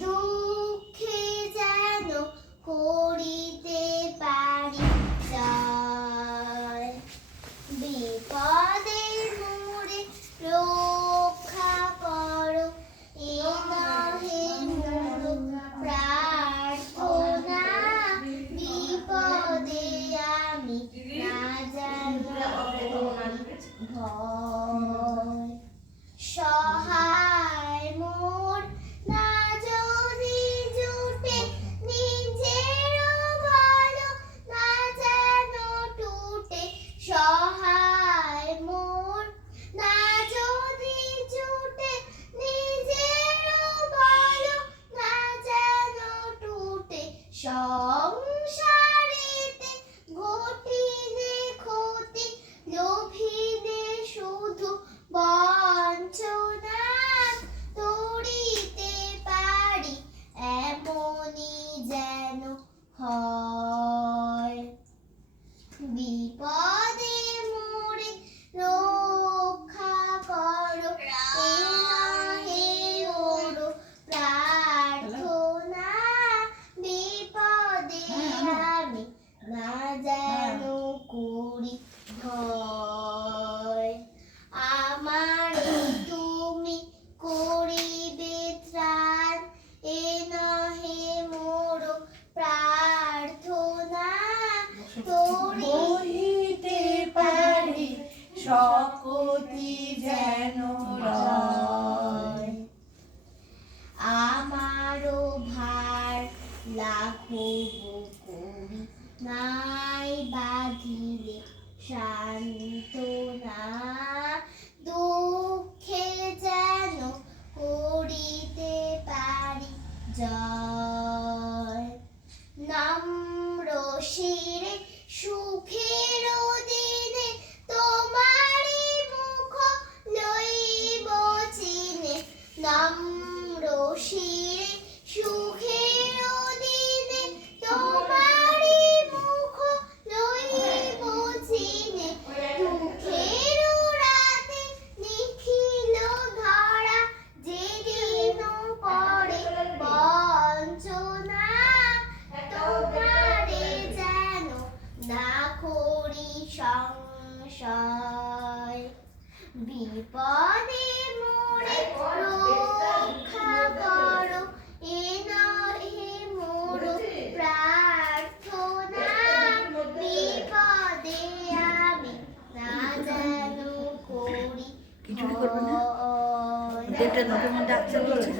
দুঃখে যেন করিতে পারি জয়। বিপদে মোরে রক্ষা করো, এ নহে মোর প্রার্থনা। বিপদে আমি না জানি ভয়। সহায় মোর না যদি জুটে, নিজের ভালো না যেন টুটে। সহায় মোর না যদি জুটে, নিজের ভালো না যেন টুটে। সংসারেতে ঘটিলে ক্ষতি, লোভিলে শুধু বঞ্চনা। তরিতে পারি এমনই যেন হয়। বিপদে মোরে রক্ষা করো, এ নহে মোর প্রার্থনা। বিপদে আমি না যেন করি ভয়। আমার তুমি করিবে ত্রাণ, এ নহে মোর প্রার্থনা। বহিতে পারি শকতি যেন রয়। আমারও ভার লাঘব করি, নাই বাঁধিলে সান্ত্বনা। দুঃখে যেন করিতে পারি জয়। নম্র শিরে সুখের দিনে, তোমারি মুখ লইব চিনে। নম্র শিরে সুখের দিনে, তোমারি মুখ লইব চিনে। দুঃখের রাতে নিখিল ধরা, যেদিন পড়ে বঞ্চনা। তোমারে যেন না করি সংশয়। বিপদে মোরে রক্ষা করো, এ নহে মোর প্রার্থনা। বিপদে আমি না যেন করি কিছুই করবে না। ভয়। এটা নতুন ডাক্তার বলছে।